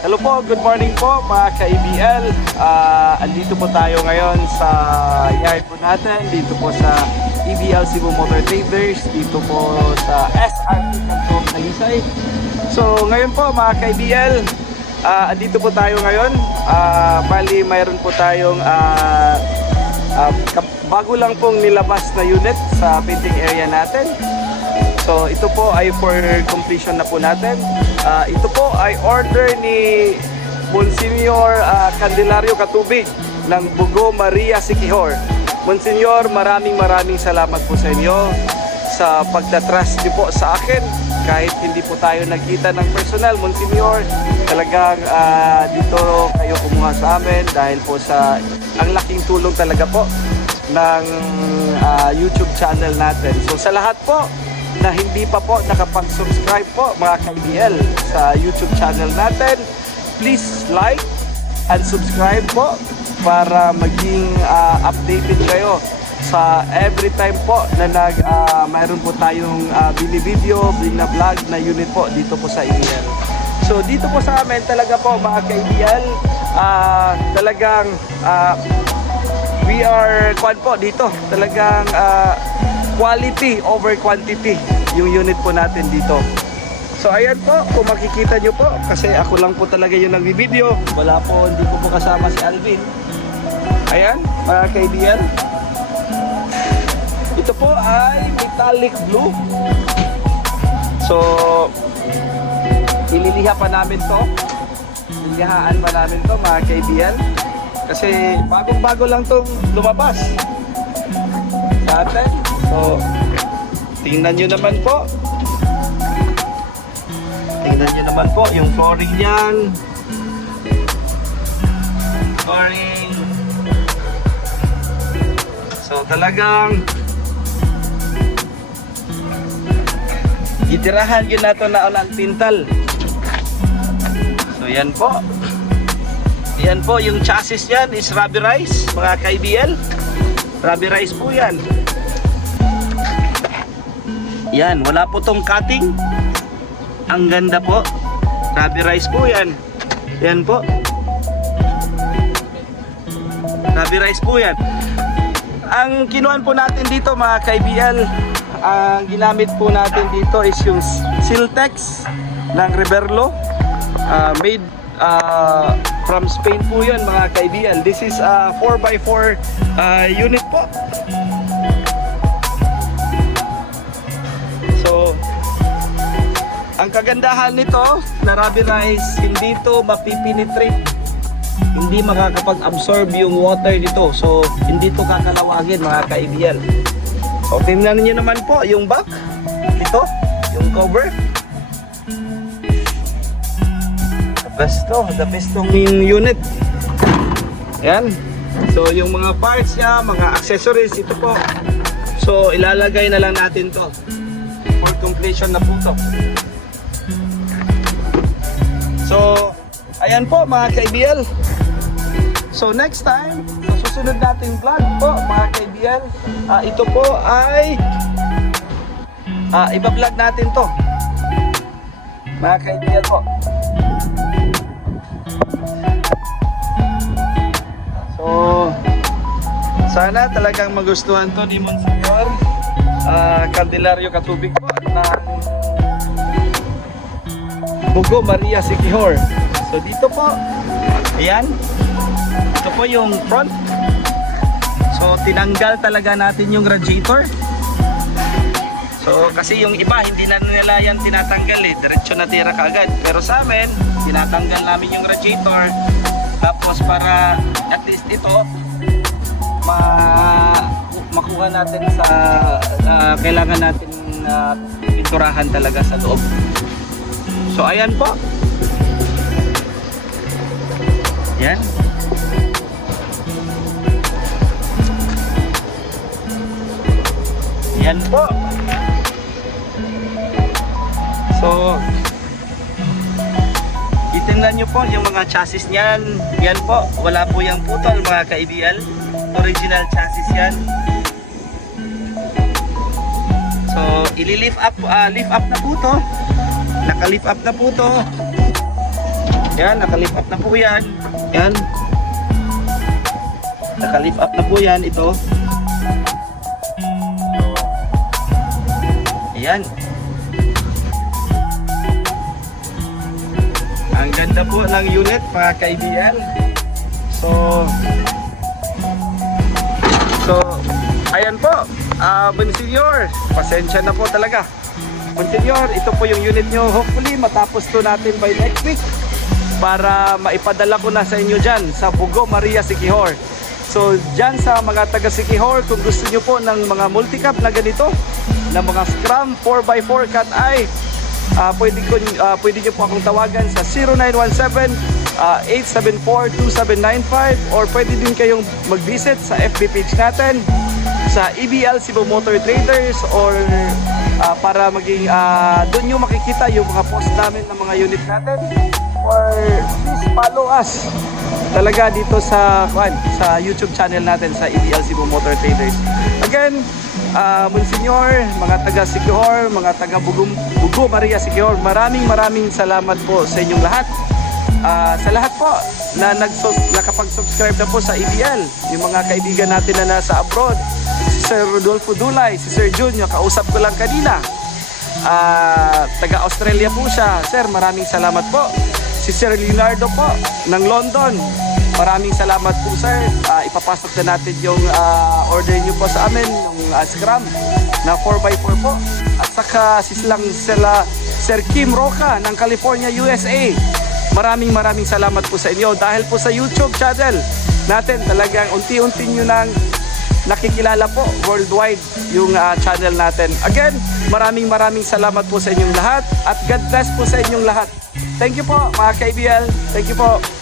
Hello po, good morning po mga ka-ABL. Ah, andito po tayo ngayon sa yard po natin, dito po sa EBL Cebu Motor Traders, dito po sa SRT Kanto Talisay. So ngayon po mga ka-ABL, ah, andito po tayo ngayon. Ah, bali mayroon po tayong ah, kap- bago lang pong nilabas na unit sa painting area natin. So ito po ay for completion na po natin. Ah, ito po ay order ni Monsignor ah, Candelario Katubig ng Bugo Maria Siquijor. Monsignor, maraming maraming salamat po sa inyo sa pagtatrust niyo po sa akin. Kahit hindi po tayo nagkita ng personal, Monsignor, talagang ah, dito kayo kumuha sa amin dahil po sa ang laking tulong talaga po ng ah, YouTube channel natin. So sa lahat po na hindi pa po nakapag-subscribe po mga ka-IBL sa YouTube channel natin, please like and subscribe po para maging ah, updated kayo sa every time po na nag ah, mayroon po tayong uh, video, na vlog na unit po dito po sa IBL. So dito po sa amin talaga po mga ka-IBL, ah, talagang ah, we are kwan po dito. Talagang ah, quality over quantity yung unit po natin dito. So ayan po kung makikita nyo po kasi ako lang po talaga yung nagbibideo. Wala po hindi ko po kasama si Alvin. Ayan mga kaibigan. Ito po ay metallic blue. So ililiha pa namin to. Ililihaan pa namin to mga kaibigan. Kasi bagong bago lang tong lumabas. Sa atin. So, tingnan nyo naman po. Tingnan nyo naman po yung flooring niyan. Flooring. So, talagang Gitirahan yun nato na ulang pintal. So, yan po. Yan po, yung chassis yan is rubberized, mga ka-IBL. Rubberized po yan. Yan, wala po tong cutting. Ang ganda po. Rubberized po yan. Yan po. Rubberized po yan. Ang kinuhan po natin dito mga ka-IBL, ang ginamit po natin dito is yung Siltex ng Reverlo. Uh, made uh, from Spain po yun mga kaibigan. This is a 4x4 uh, unit po. Ang kagandahan nito, na rubberized, hindi to mapipenetrate. Hindi makakapag-absorb yung water dito. So, hindi to kakalawagin mga kaibigan. So, tingnan niyo naman po yung back. Ito, yung cover. The best to, the best tong unit. Yan. So, yung mga parts niya, mga accessories, ito po. So, ilalagay na lang natin to. For completion na po to. So, ayan po mga ka-IBL. So, next time, susunod nating vlog po mga ka-IBL, ah, ito po ay ah, iba-vlog natin to. Mga ka-IBL po. So, sana talagang magustuhan to ni Monsignor uh, Candelario Katubig po ng Bugo Maria Siquijor. So dito po, ayan, ito po yung front. So tinanggal talaga natin yung radiator. So kasi yung iba hindi na nila yan tinatanggal eh, diretso na tira kaagad. Pero sa amin, tinatanggal namin yung radiator. Tapos para at least ito ma makuha natin sa ah, kailangan natin na pinturahan talaga sa loob. So ayan po. Yan. Yan po. So, Itingnan nyo po yung mga chassis niyan. Yan po, wala po yung putol mga ka-IBL. Original chassis yan. So, ili-lift up, ah, lift up na po to. Naka-lift up na po to. Yan, nakalift up na po yan. Yan. Nakalift up na po yan, ito. Ayan. Ang ganda po ng unit, mga kaibigan. So, so, ayan po. Ah, Bonsignor, pasensya na po talaga. Bonsignor, ito po yung unit nyo. Hopefully, matapos to natin by next week para maipadala ko na sa inyo dyan sa Bugo Maria Sikihor. So dyan sa mga taga Sikihor, kung gusto nyo po ng mga multicap na ganito, na mga Scrum 4x4 cut eye, ah pwede, ko, ah, pwede nyo po akong tawagan sa 0917 ah, 874-2795 or pwede din kayong mag-visit sa FB page natin sa EBL Cebu Motor Traders or ah, para maging ah, doon nyo makikita yung mga post namin ng mga unit natin or please follow us talaga dito sa kwan, sa YouTube channel natin sa EBL Cebu Motor Traders. Again, uh, Monsignor, mga taga Sikihor, mga taga Bugum, Bugo Maria Sikihor, maraming maraming salamat po sa inyong lahat. Ah, sa lahat po na nagsus- nakapag-subscribe na po sa EBL, yung mga kaibigan natin na nasa abroad, Sir Rodolfo Dulay, si Sir Jun, yung kausap ko lang kanina. Ah, taga Australia po siya. Sir, maraming salamat po. Si Sir Leonardo po ng London. Maraming salamat po sir. Ah, ipapasok na natin yung ah, order niyo po sa amin yung ah, scrum na 4x4 po. At saka si silang sila Sir Kim Roca ng California, USA. Maraming maraming salamat po sa inyo dahil po sa YouTube channel natin talagang unti-unti nyo nang nakikilala po worldwide yung ah, channel natin. Again, maraming maraming salamat po sa inyong lahat at God bless po sa inyong lahat. Thank you po mga ka-IBL. Thank you po.